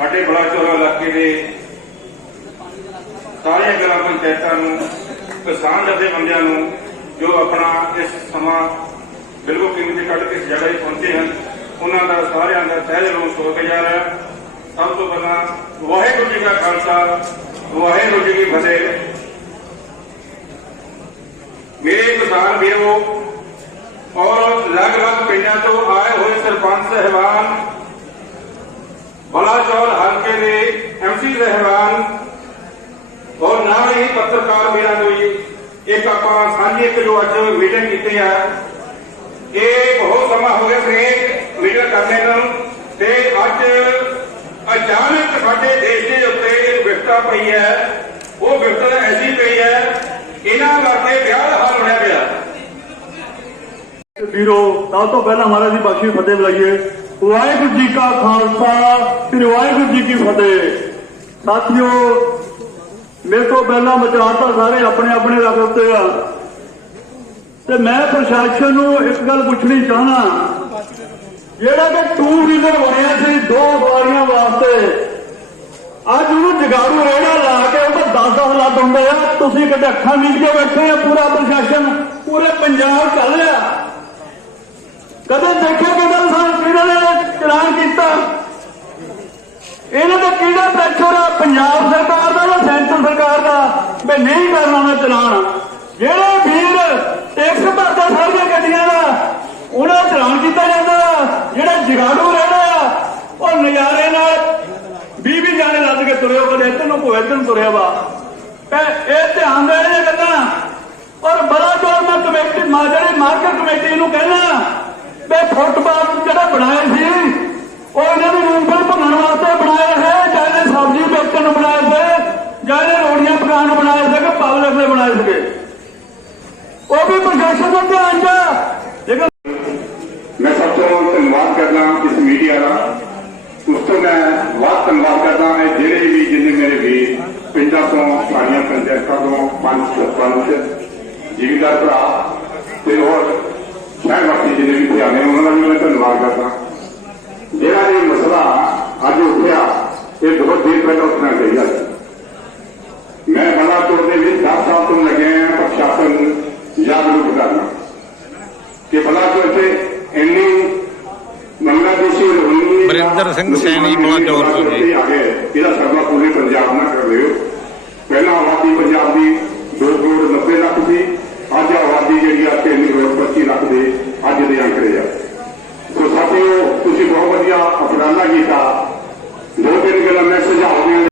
ਸਾਡੇ ਬਲਾਚੌਰ ਇਲਾਕੇ ਦੇ ਸਾਰੀਆਂ ਗ੍ਰਾਮ ਪੰਚਾਇਤਾਂ ਨੂੰ, ਕਿਸਾਨ ਜਥੇਬੰਦੀਆਂ ਨੂੰ ਜੋ ਆਪਣਾ ਇਸ ਸਮਾਂ ਬਿਲਕੁਲ ਕੀਮਤੀ ਕੱਢ ਕੇ ਜਗ੍ਹਾ 'ਤੇ ਪਹੁੰਚੇ ਹਨ, ਉਹਨਾਂ ਦਾ ਸਾਰਿਆਂ ਦਾ ਤਹਿ ਦਿਲੋਂ ਸ਼ੁਕਰਗੁਜ਼ਾਰ ਹੈ। ਸਭ ਤੋਂ ਪਹਿਲਾਂ ਵਾਹਿਗੁਰੂ ਜੀ ਕਾ ਖਾਲਸਾ, ਵਾਹਿਗੁਰੂ ਜੀ ਕੀ ਫਤਿਹ। ਮੇਰੇ ਕਿਸਾਨ ਵੀਰੋ, ਔਰ ਲਗਭਗ ਪਿੰਡਾਂ ਤੋਂ ਆਏ ਹੋਏ ਸਰਪੰਚ ਸਹਿਬਾਨ ਬਲਾਚੌਰ ਹਲਕੇ ਦੇ ਐਮਸੀ ਸਹਿਬਾਨ ਔਰ ਨਾਲ ਹੀ ਪੱਤਰਕਾਰ ਵੀਰਾਂ ਨੂੰ ਇੱਕ ਆਪਾਂ ਸਾਂਝੀ ਇੱਕ ਜੋ ਅੱਜ ਮੀਟਿੰਗ ਕੀਤੀ ਆ, ਇਹ ਬਹੁਤ ਸਮਾਂ ਹੋ ਗਿਆ ਸੀ ਮੀਟਿੰਗ ਕਰਨੇ ਨੂੰ ਤੇ ਅੱਜ ਅਚਾਨਕ ਸਾਡੇ ਦੇਸ਼ ਦੇ ਉੱਤੇ ਇੱਕ ਵਿਪਤਾ ਪਈ ਹੈ, ਉਹ ਵਿਫਤਾ ਐਸੀ ਪਈ ਹੈ, ਇਹਨਾਂ ਕਰਕੇ ਵਿਆਹ ਦਾ ਹਾਲ ਹੋਣਾ ਪਿਆ। ਵੀਰੋ, ਸਭ ਤੋਂ ਪਹਿਲਾਂ ਮਹਾਰਾਜ ਦੀ ਬਖਸ਼ੀ ਫਤਿਹ ਬੁਲਾਈਏ। ਵਾਹਿਗੁਰੂ ਜੀ ਕਾ ਖਾਲਸਾ, ਸ੍ਰੀ ਵਾਹਿਗੁਰੂ ਜੀ ਕੀ ਫਤਿਹ। ਸਾਥੀਓ, ਮੇਰੇ ਤੋਂ ਪਹਿਲਾਂ ਵਿਚਾਰ ਤਾਂ ਸਾਰੇ ਆਪਣੇ ਆਪਣੇ ਰੱਖ ਦਿੱਤੇ ਆ। ਤੇ ਮੈਂ ਪ੍ਰਸ਼ਾਸਨ ਨੂੰ ਇੱਕ ਗੱਲ ਪੁੱਛਣੀ ਚਾਹਨਾ ਜਿਹੜਾ ਕਿ ਟੂ ਵੀਲਰ ਬਣਿਆ ਸੀ ਦੋ ਸਵਾਰੀਆਂ ਵਾਸਤੇ, ਅੱਜ ਉਹਨੂੰ ਜਗਾੜੂ ਰੇੜਾ ਲਾ ਕੇ ਉਹਦਾ 10-10 ਲੱਖ ਹੁੰਦੇ ਆ। ਤੁਸੀਂ ਕਿਤੇ ਅੱਖਾਂ ਮੀਚ ਕੇ ਬੈਠੇ ਆ ਪੂਰਾ ਪ੍ਰਸ਼ਾਸਨ? ਪੂਰੇ ਪੰਜਾਬ ਚੱਲ ਰਿਹਾ। ਕਦੇ ਦੇਖਿਆ ਕਿ ਸਾਲ ਕਿਹੜਾ ਨੇ ਚਲਾਨ ਕੀਤਾ ਇਹਨਾਂ ਦਾ ਪੰਜਾਬ ਸਰਕਾਰ ਦਾ ਜਾਂ ਸੈਂਟਰ ਸਰਕਾਰ ਦਾ ਵੀ ਨਹੀਂ ਕਰਨਾ ਉਹਨਾਂ ਚਲਾਨ। ਜਿਹੜੇ ਵੀਰ ਟੈਕਸ ਭਰਦਾ ਸਾਰੀਆਂ ਗੱਡੀਆਂ ਦਾ, ਉਹਨਾਂ ਚਲਾਨ ਕੀਤਾ ਜਾਂਦਾ ਜਿਹੜਾ ਜਗਾੜੂ ਰਹਿਣਾ ਆ, ਉਹ ਨਜ਼ਾਰੇ ਨਾਲ 20 20 ਜਾਣੇ ਲੱਦ ਕੇ ਤੁਰਿਆ ਕਦੇ ਇੱਧਰ ਨੂੰ ਕੋਈ ਇੱਧਰ ਨੂੰ ਤੁਰਿਆ ਵਾ। ਇਹ ਧਿਆਨ ਦੇਣ ਦੀਆਂ ਗੱਲਾਂ। ਔਰ ਬੜਾ ਜੋਰ ਮੈਂ ਕਮੇਟੀ, ਮਾ ਜਿਹੜੀ ਮਾਰਕੀਟ ਕਮੇਟੀ ਨੂੰ ਕਹਿਣਾ ਵੀ ਫੁੱਟਪਾਥ ਜਿਹੜਾ ਬਣਾਏ ਸੀ ਉਹ ਇਹਨਾਂ ਦੀ ਮੂੰਗਫਲੀ ਭੰਨਣ ਵਾਸਤੇ ਬਣਾਏ ਹੈ ਜਾਂ ਇਹਨੇ ਸਬਜ਼ੀ ਵੇਚਣ ਨੂੰ ਬਣਾਏ ਸੀ ਜਾਂ ਇਹਨੇ ਰੋੜੀਆਂ ਪਕਾਉਣ ਨੂੰ ਬਣਾਏ ਸੀ ਕਿ ਪਬਲਿਕ ਦੇ ਬਣਾਏ ਸੀਗੇ ਉਹ ਵੀ ਪ੍ਰਸ਼ਾਸਨ ਦਾ ਧਿਆਨ ਜਾ ਜੇਕਰ ਮੈਂ ਸਭ ਤੋਂ ਧੰਨਵਾਦ ਕਰਦਾ ਇਸ ਮੀਡੀਆ ਦਾ ਉਸ ਤੋਂ ਮੈਂ ਬਹੁਤ ਧੰਨਵਾਦ ਕਰਦਾ ਹਾਂ ਜਿਹੜੇ ਵੀ ਜਿੰਨੇ ਮੇਰੇ ਵੀਰ ਪਿੰਡਾਂ ਤੋਂ ਸਾਡੀਆਂ ਪੰਚਾਇਤਾਂ ਤੋਂ ਪੰਚ ਸਰਪੰਚ ਜ਼ਿਮੀਦਾਰ ਭਰਾ ਤੇ ਹੋਰ ਸ਼ਹਿਰ ਵਾਸੀ ਜਿੰਨੇ ਵੀ ਧਿਆਨੇ ਉਹਨਾਂ ਦਾ ਵੀ ਮੈਂ ਧੰਨਵਾਦ ਕਰਦਾ ਜਿਹੜਾ ਇਹ ਮਸਲਾ ਅੱਜ ਉੱਠਿਆ ਇਹ ਬਹੁਤ ਦੇਰ ਪਹਿਲਾਂ ਉੱਠਣਾ ਚਾਹੀਦਾ ਸੀ ਮੈਂ ਬੜਾ ਤੋੜ ਦੇ ਵਿੱਚ 10 ਸਾਲ ਤੋਂ ਲੱਗੇ ਹਾਂ ਪ੍ਰਸ਼ਾਸਨ ਜਾਗਰੂਕ ਕਰਨਾ ਕਿ ਭਲਾ ਤੋਂ ਇੱਥੇ ਇੰਨੀ ਬੰਗਲਾਦੇਸ਼ੀ ਰੋਹਿੰਗੀ ਸਿੰਘ ਸੈਣੀ ਬਲਾਚੌਰ ਤੋਂ ਜੀ। ਇਹਦਾ ਸਰਵਾ ਪੂਰੇ ਪੰਜਾਬ ਨਾਲ ਕਰ ਰਹੇ ਹੋ ਪਹਿਲਾਂ ਆਬਾਦੀ ਪੰਜਾਬ ਦੀ 2 ਕਰੋੜ 90 ਲੱਖ ਸੀ। ਅੱਜ ਆਬਾਦੀ ਜਿਹੜੀ ਆ 3 ਕਰੋੜ 25 ਲੱਖ ਦੇ ਅੱਜ ਦੇ ਅੰਕੜੇ ਆ। ਸੋ ਸਾਥੀਓ, ਤੁਸੀਂ ਬਹੁਤ ਵਧੀਆ ਉਪਰਾਲਾ ਕੀਤਾ। ਦੋ ਤਿੰਨ ਗੱਲਾਂ ਮੈਂ